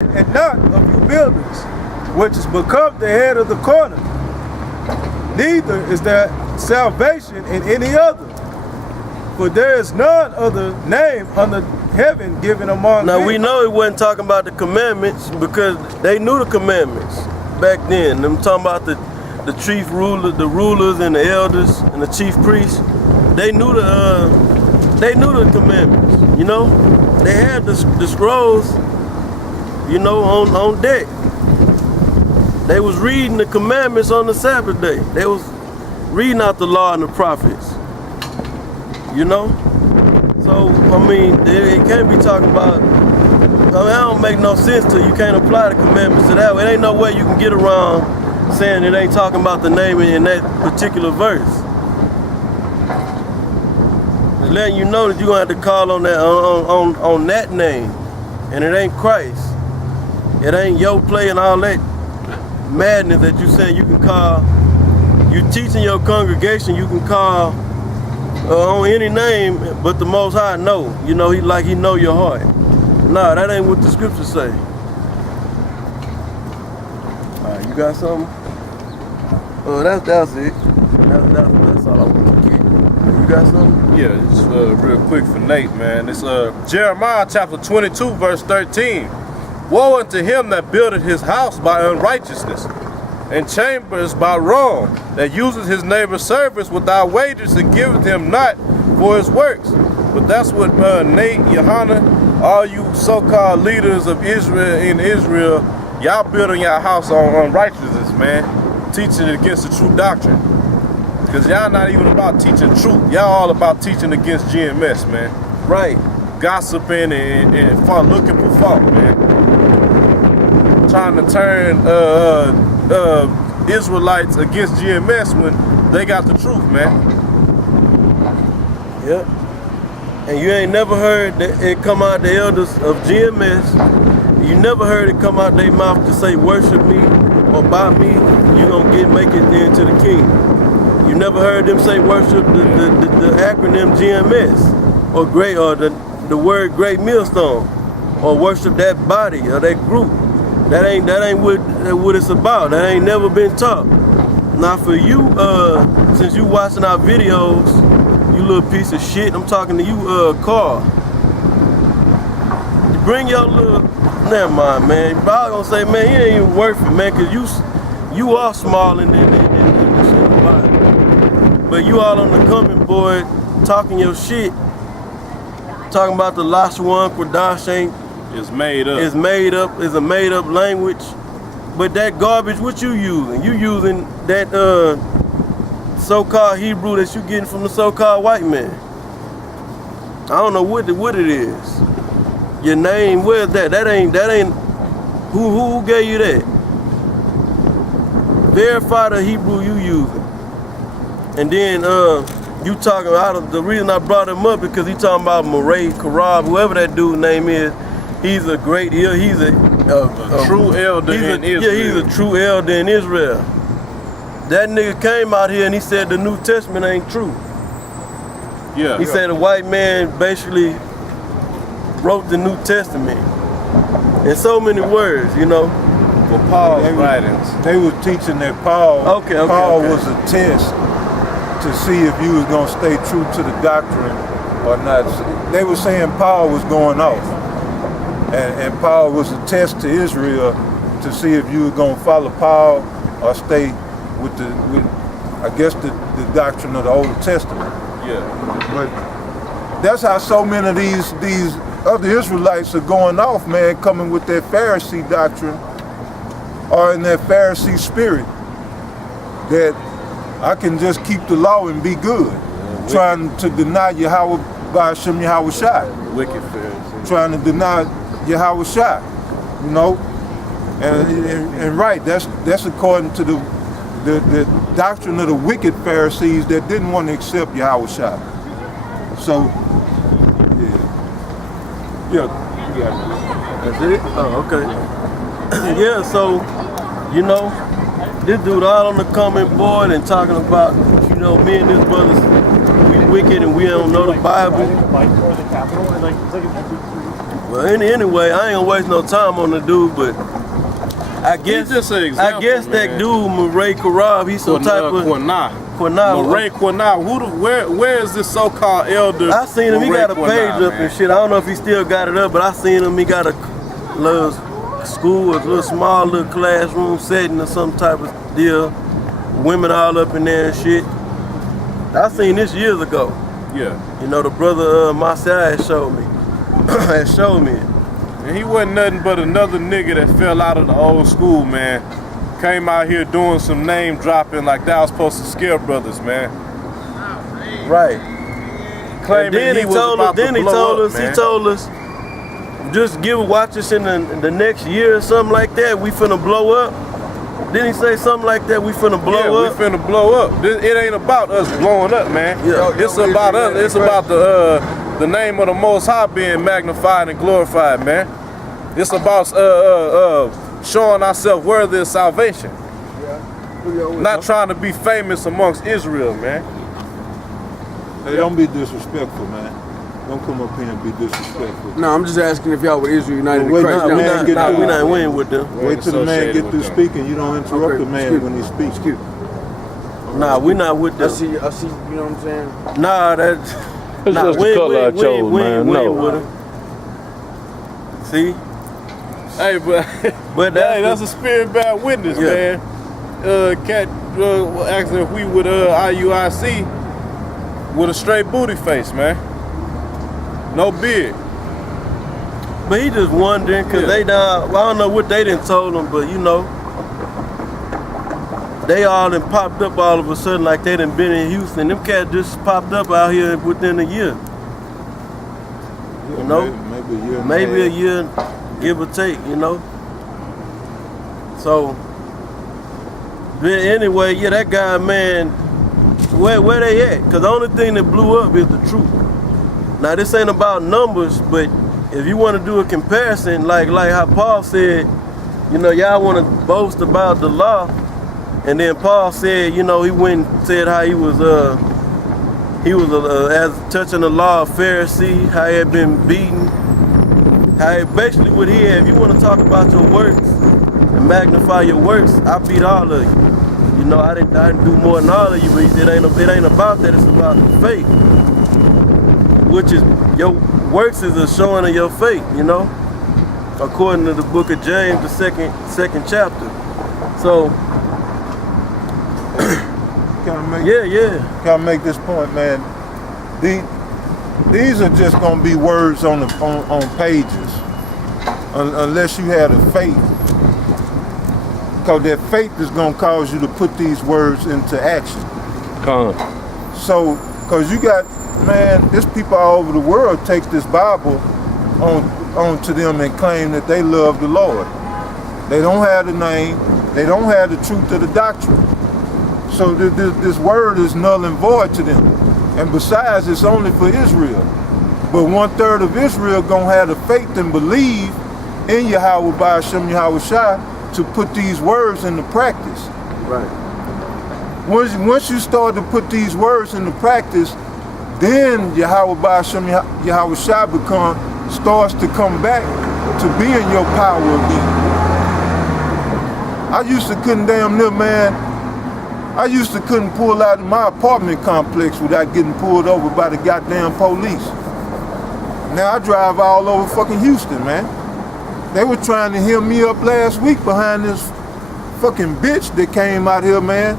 and not of you builders, which is become the head of the corner. Neither is there salvation in any other, for there is none other name under heaven given among men. Now we know it wasn't talking about the commandments because they knew the commandments back then. I'm talking about the chief ruler, the rulers and the elders and the chief priests. They knew the commandments. You know, they had the scrolls. You know, on deck. They was reading the commandments on the Sabbath day. They was reading out the law and the prophets. You know? So, I mean, it can't be talking about, I mean, that don't make no sense to you. Can't apply the commandments to that. It ain't no way you can get around saying it ain't talking about the name in that particular verse. It's letting you know that you're gonna have to call on that on that name. And it ain't Christ. It ain't your play and all that madness that you saying you can call. You teaching your congregation you can call on any name, but the Most High know. You know, he know your heart. Nah, that ain't what the scriptures say. All right, you got something? That's it. That's all I want to get. You got something? Yeah, it's real quick for Nate, man. It's Jeremiah chapter 22, verse 13. Woe unto him that buildeth his house by unrighteousness, and chambers by wrong, that uses his neighbor's service without wages and giveth him not for his works. But that's what Nate, Johanna, all you so-called leaders of Israel in Israel, y'all building your house on unrighteousness, man. Teaching against the true doctrine. Because y'all not even about teaching truth. Y'all all about teaching against GMS, man. Right. Gossiping and looking for fault, man. Trying to turn Israelites against GMS when they got the truth, man. Yep. And you ain't never heard that it come out the elders of GMS. You never heard it come out their mouth to say worship me or by me, you gonna make it into the kingdom. You never heard them say worship the acronym GMS or the word Great Millstone or worship that body or that group. That ain't what it's about. That ain't never been taught. Now for you, since you watching our videos, you little piece of shit, I'm talking to you, Carl. You bring your little, never mind, man. You probably gonna say, man, you ain't even worth it, man, cause you are small in this body. But you all on the coming board talking your shit, talking about the last one, Quadash ain't. It's made up. It's made up. It's a made up language. But that garbage, what you using? You using that so-called Hebrew that you getting from the so-called white man. I don't know what it is. Your name, where's that? That ain't. Who gave you that? Verify the Hebrew you using. And then you talking about the reason I brought him up because he talking about Murray Karab, whoever that dude's name is. He's a great, he's a true elder in Israel. Yeah, he's a true elder in Israel. That nigga came out here and he said the New Testament ain't true. Yeah. He said a white man basically wrote the New Testament in so many words, you know. Well, Paul's writings. They were teaching that Paul was a test to see if you was gonna stay true to the doctrine or not. They were saying Paul was going off. And Paul was a test to Israel to see if you were going to follow Paul or stay with I guess the doctrine of the Old Testament. Yeah. But that's how so many of these other Israelites are going off, man, coming with their Pharisee doctrine or in their Pharisee spirit that I can just keep the law and be good. Trying to deny Yahweh by Hashem Yahweh Shai. Wicked Pharisee. Trying to deny Yahweh Shai, you know, and right. That's according to the doctrine of the wicked Pharisees that didn't want to accept Yahweh Shai. So, yeah. That's it. Oh, okay. Yeah. So, you know, this dude all on the comment board and talking about, you know, me and his brothers, we wicked and we don't know the Bible. Well, anyway, I ain't gonna waste no time on the dude, but I guess just an example, that man. dude Murray Karab, he's some type of Quanah. Murray Quanah. Where is this so-called elder? I seen him. He got a page up man? and shit. I don't know if he still got it up, but I seen him. He got a little school, a little small little classroom setting or some type of deal. Women all up in there and shit. I seen this years ago. Yeah. You know, the brother Marcel had showed me. Had showed me it. And he wasn't nothing but another nigga that fell out of the old school, man. Came out here doing some name dropping like that was supposed to scare brothers, man. Right. Claiming Then he told us, man. he told us, just watch us in the next year or something like that. We finna blow up. Didn't he say something like that? We finna blow up. We finna blow up. It ain't about us blowing up, man. Yeah. It's about us. It's about the name of the Most High being magnified and glorified, man. It's about showing ourselves worthy of salvation. Not trying to be famous amongst Israel, man. Hey, don't be disrespectful, man. Don't come up here and be disrespectful. No, I'm just asking if y'all with Israel United in Wait, Christ. nah, We not winning with them. Wait till the man get through speaking. You don't interrupt Okay, the man excuse when he speaks. Excuse me. Nah, we not with I them. see, you know what I'm saying? Nah, It's just the color I chose, man. we No. ain't with them. See? Hey, But that's a spirit bear witness, Yeah. man. Cat asking if we would IUIC with a straight booty face, man. No beard. But he just wondering, cause they done, I don't know what they done told him, but you know, they all done popped up all of a sudden like they done been in Houston. Them cats just popped up out here within a year. You know? Maybe a year. Maybe a year, give or take, you know? So, but anyway, yeah, that guy, man, where they at? Cause the only thing that blew up is the truth. Now this ain't about numbers, but if you want to do a comparison, like how Paul said, you know, y'all want to boast about the law, and then Paul said, you know, he went and said how he was as touching the law of Pharisee, how he had been beaten, how basically what he had. If you want to talk about your works and magnify your works, I beat all of you. You know, I didn't do more than all of you, but it ain't about that. It's about the faith, which is your works is a showing of your faith, you know, according to the book of James, the second chapter. So, Can I make this point, man? These are just gonna be words on pages, unless you have the faith. Because that faith is gonna cause you to put these words into action. So, because you got, man, there's people all over the world take this Bible on to them and claim that they love the Lord. They don't have the name, they don't have the truth of the doctrine. So this word is null and void to them. And besides, it's only for Israel. But 1/3 of Israel gonna have the faith and believe in Yahweh Ba'ashem Yahweh Shai to put these words into practice. Right. Once you start to put these words into practice, then Yahweh Ba'ashem Yahweh Shai starts to come back to be in your power again. I used to couldn't pull out of my apartment complex without getting pulled over by the goddamn police. Now I drive all over fucking Houston, man. They were trying to hear me up last week behind this fucking bitch that came out here, man,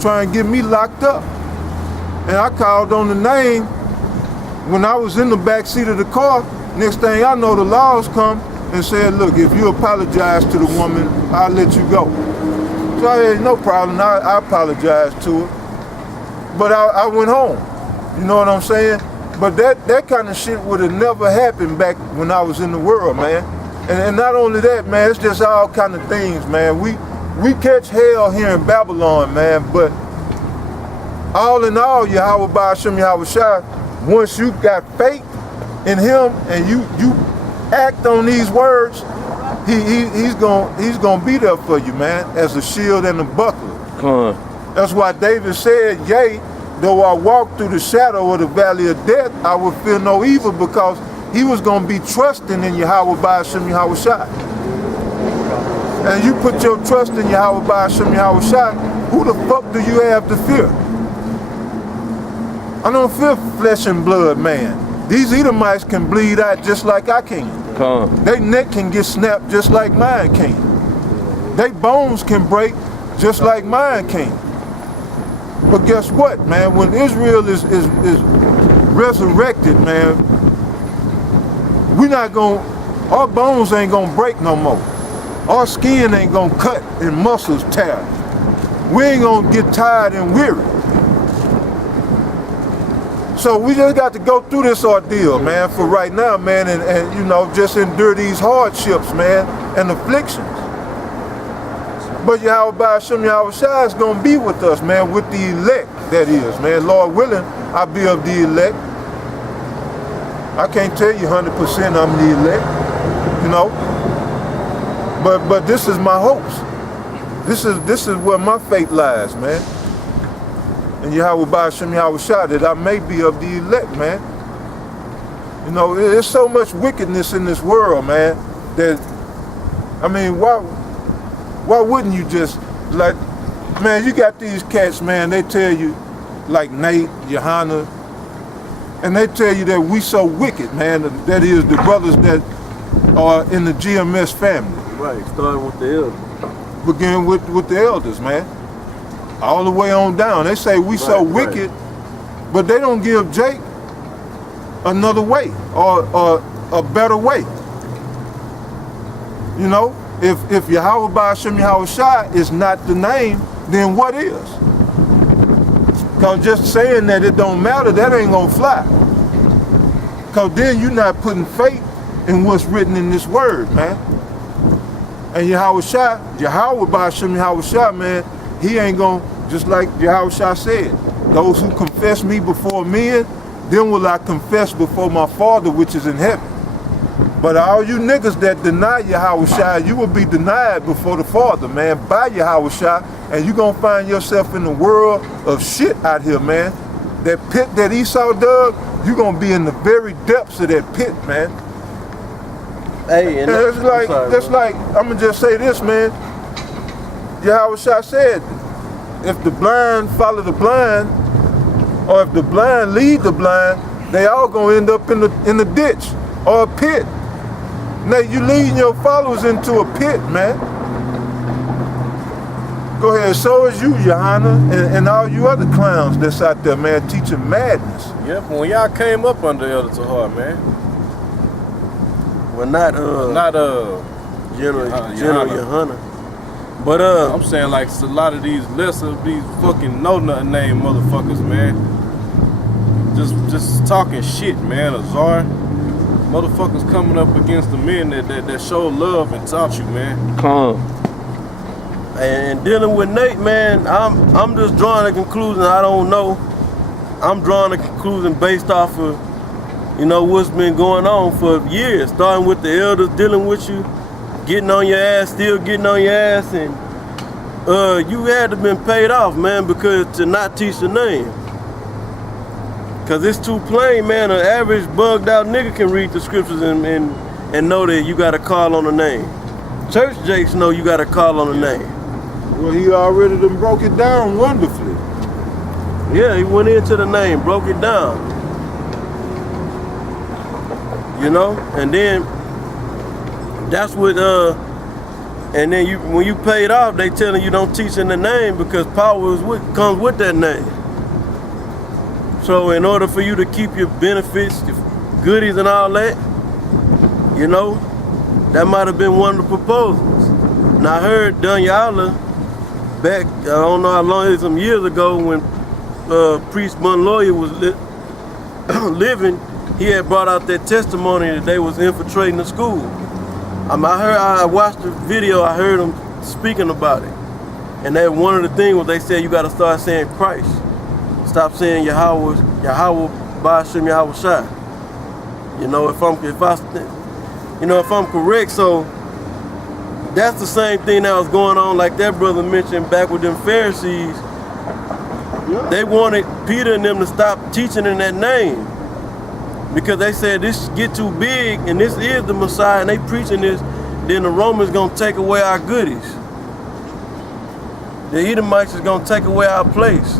trying to get me locked up. And I called on the name when I was in the back seat of the car. Next thing I know, the laws come and said, look, if you apologize to the woman, I'll let you go. So I had no problem. I apologized to her. But I went home. You know what I'm saying? But that kind of shit would have never happened back when I was in the world, man. And not only that, man, it's just all kind of things, man. We catch hell here in Babylon, man, but all in all, Yahweh Ba'ashem Yahweh Shai, once you got faith in him and you act on these words, he's gonna be there for you, man, as a shield and a buckler. That's why David said, yea, though I walk through the shadow of the valley of death, I will fear no evil, because he was going to be trusting in Yahweh Ba'ashem Yahweh Shai. And you put your trust in Yahweh Ba'ashem Yahweh Shai, who the fuck do you have to fear? I don't fear flesh and blood, man. These Edomites can bleed out just like I can. Their neck can get snapped just like mine can. Their bones can break just like mine can. But guess what, man? When Israel is resurrected, man, we not gonna, our bones ain't gonna break no more. Our skin ain't gonna cut and muscles tear. We ain't gonna get tired and weary. So we just got to go through this ordeal, man, for right now, man, and you know, just endure these hardships, man, and afflictions. But Yahweh Ba'ashem Yahweh Shai is going to be with us, man, with the elect, that is, man. Lord willing, I'll be of the elect. I can't tell you 100% I'm the elect, you know. But this is my hopes. This is where my fate lies, man. And Yahweh Ba'ashem Yahweh Shai, that I may be of the elect, man. You know, there's so much wickedness in this world, man, that, I mean, why wouldn't you just, like, man, you got these cats, man, they tell you, like Nate, Johanna, and they tell you that we so wicked, man, that is the brothers that are in the GMS family. Right, starting with the elders. Begin with the elders, man. All the way on down. They say we so wicked, but they don't give Jake another way or a better way. You know, if Yahweh Ba'ashem Yahweh Shai is not the name, then what is? Because just saying that it don't matter, that ain't gonna fly. Because then you're not putting faith in what's written in this word, man. And Yahweh Shai, Yahweh Ba'ashem Yahweh Shai, man, he ain't gonna, just like Yahweh Shai said, those who confess me before men, then will I confess before my Father which is in heaven. But all you niggas that deny Yahweh Shai, you will be denied before the Father, man, by Yahweh Shai, and you're gonna find yourself in the world of shit out here, man. That pit that Esau dug, you're gonna be in the very depths of that pit, man. Hey, and it's like, I'm gonna just say this, man. Yahweh Shai said, if the blind follow the blind, or if the blind lead the blind, they all gonna end up in the ditch or a pit. Now you leading your followers into a pit, man. Go ahead, so is you, Johanna, and all you other clowns that's out there, man, teaching madness. Yep, when y'all came up under Elder Tahar, man. Well, not General Johanna. But I'm saying, like, a lot of these these fucking no-nothing name motherfuckers, man. Just talking shit, man. Azar. Motherfuckers coming up against the men that show love and taught you, man. And dealing with Nate, man, I'm just drawing a conclusion. I don't know. I'm drawing a conclusion based off of, you know, what's been going on for years. Starting with the elders dealing with you, getting on your ass, still getting on your ass, and you had to been paid off, man, because to not teach the name. Cause it's too plain, man. An average bugged out nigga can read the scriptures and know that you gotta call on the name. Church jakes know you gotta call on the name. Well, he already done broke it down wonderfully. Yeah, he went into the name, broke it down. You know, and then that's what and then when you paid off, they telling you don't teach in the name because power comes with that name. So in order for you to keep your benefits, your goodies and all that, you know, that might have been one of the proposals. Now I heard Dunyala back, I don't know how long it is, some years ago when Priest Bun Lawyer was living, he had brought out that testimony that they was infiltrating the school. I watched the video, I heard them speaking about it. And that one of the things was they said you gotta start saying Christ. Stop saying Yahweh Ba'ashem Yahweh Shai. You know, if I'm correct, so that's the same thing that was going on, like that brother mentioned back with them Pharisees. Yeah. They wanted Peter and them to stop teaching in that name. Because they said this get too big and this is the Messiah and they preaching this, then the Romans gonna take away our goodies. The Edomites is gonna take away our place.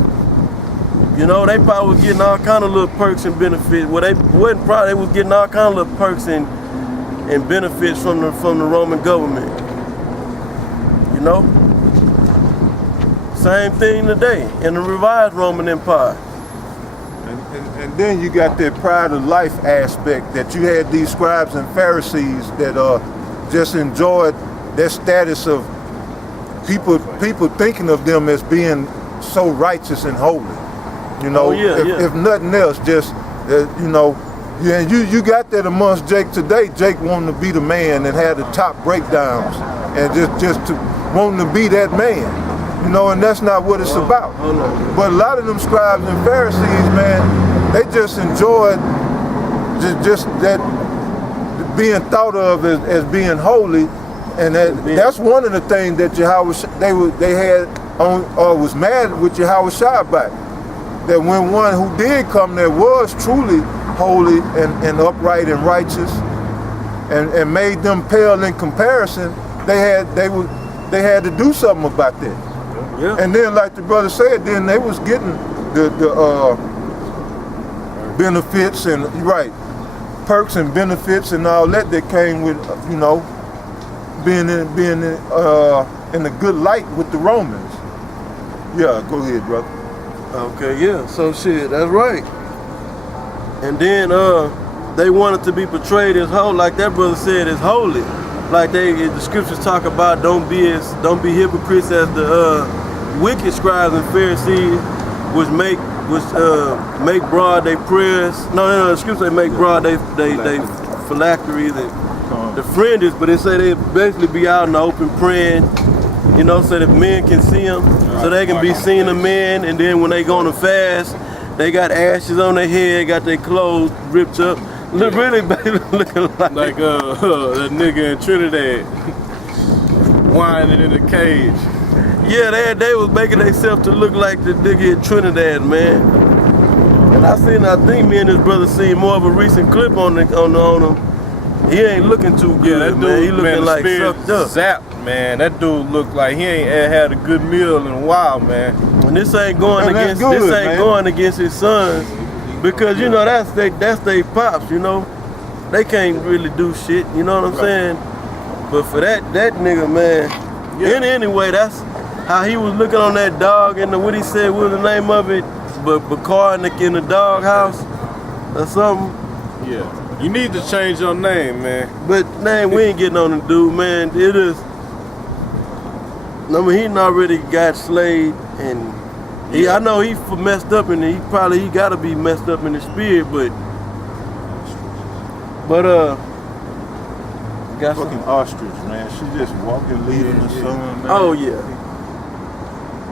You know, they probably was getting all kind of little perks and benefits. Well, they wasn't probably, they was getting all kind of little perks and benefits from the Roman government. You know? Same thing today in the revised Roman Empire. And then you got that pride of life aspect that you had these scribes and Pharisees that just enjoyed that status of people thinking of them as being so righteous and holy. You know, if nothing else, just you know, you got that amongst Jake today. Jake wanting to be the man and had the top breakdowns and just to wanting to be that man. You know, and that's not what it's about. But a lot of them scribes and Pharisees, man, they just enjoyed just that being thought of as being holy, and that's one of the things that they had on or was mad with Yahweh Shai about. That when one who did come there was truly holy and upright and righteous, and made them pale in comparison, they had to do something about that. Yeah. And then, like the brother said, then they was getting the benefits and perks and benefits and all that came with being in a good light with the Romans. Yeah, go ahead, brother. Okay, yeah. So shit, that's right. And then they wanted to be portrayed as holy, like that brother said, as holy. Like the scriptures talk about, don't be hypocrites as the wicked scribes and Pharisees, which make broad their prayers. No, the scriptures they make broad they phylacteries and the fringes, but they say they basically be out in the open praying, you know, so that men can see them, so they can be seen of men. And then when they go on a fast, they got ashes on their head, got their clothes ripped up. Really looking like that nigga in Trinidad whining in a cage. Yeah, they was making themselves to look like the nigga in Trinidad, man. And I think me and his brother seen more of a recent clip on him. He ain't looking too good, that dude, man. He looking like sucked up. Zapped, man. That dude looked like he ain't had a good meal in a while, man. And this ain't going against his sons. Because you know that's they pops, you know. They can't really do shit, you know what I'm saying? But for that nigga, man, anyway, that's how he was looking on that dog and what he said, what was the name of it? But Bakar in the dog house or something. Yeah. You need to change your name, man. But man, we ain't getting on the dude, man. It is. I mean, he already got slayed and I know he messed up and he gotta be messed up in the spirit, but got fucking ostrich, man. She just walking, leaving the sun, man. Oh yeah.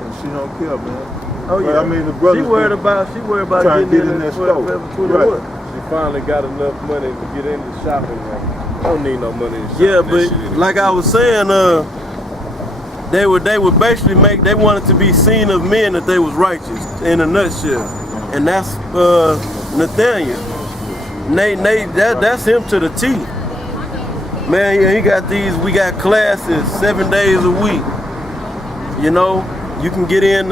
And she don't care, man. Oh yeah. But, I mean, the brother. She worried about trying to get in that store. Right. She finally got enough money to get into shopping. Like, I don't need no money in shopping. Yeah, but like I was saying, they would basically they wanted to be seen of men that they was righteous in a nutshell, and that's Nathaniel. That's him to the T. Man, he got we got classes 7 days a week. You know, you can get in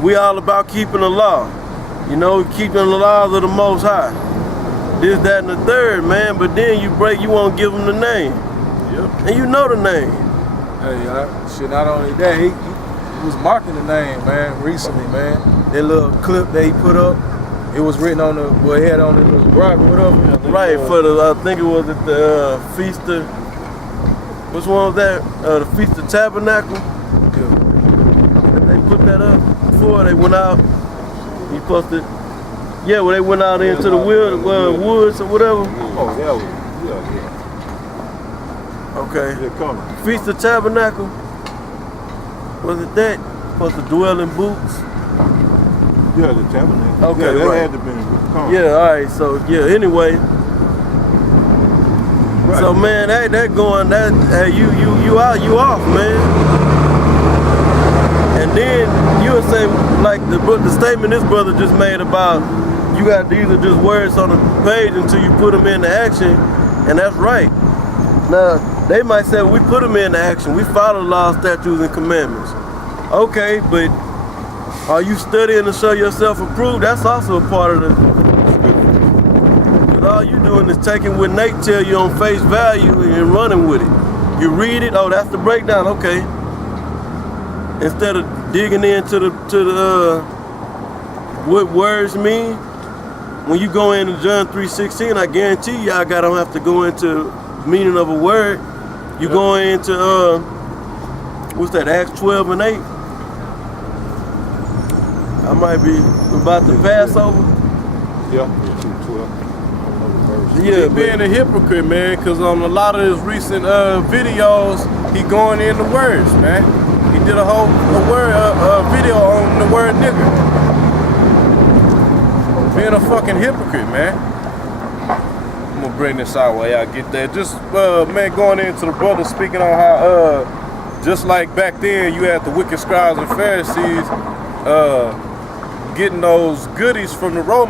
we all about keeping the law. You know, keeping the laws of the Most High. This, that, and the third, man. But then you won't give them the name. Yep. And you know the name. Hey, shit, not only that, he was marking the name, man, recently, man. That little clip that he put up, it was written on the, well, he had on the little rock or whatever. Right, for I think it was at the Feast of, which one was that? The Feast of Tabernacle. Yeah. They put that up before they went out. He posted, when they went out into the woods or whatever. Oh, yeah. Okay. They're coming. Feast of Tabernacle. Was it that? Supposed to dwell in boots? Yeah, the tabernacle. Okay, yeah, they right. had to be come. Yeah, alright, so anyway. Right. So man, that going, you off, man. And then you'll say, like the statement this brother just made about You got these are just words on the page until you put them into action, and that's right. Now, they might say, we put them into action. We follow law, statutes, and commandments. Okay, but are you studying to show yourself approved? That's also a part of the scripture. Because all you doing is taking what Nate tell you on face value and running with it. You read it, oh, that's the breakdown, okay. Instead of digging into what words mean, when you go into John 3:16, I guarantee y'all don't have to go into meaning of a word. You go into what's that? Acts 12 and 8. I might be about the Passover. Yeah. Yeah, being a hypocrite, man, because on a lot of his recent videos, he going in the words, man. He did a whole video on the word nigga. Being a fucking hypocrite, man. I'm gonna bring this out while y'all get there. Just, man, going into the brother speaking on how, just like back then, you had the wicked scribes and Pharisees getting those goodies from the Romans.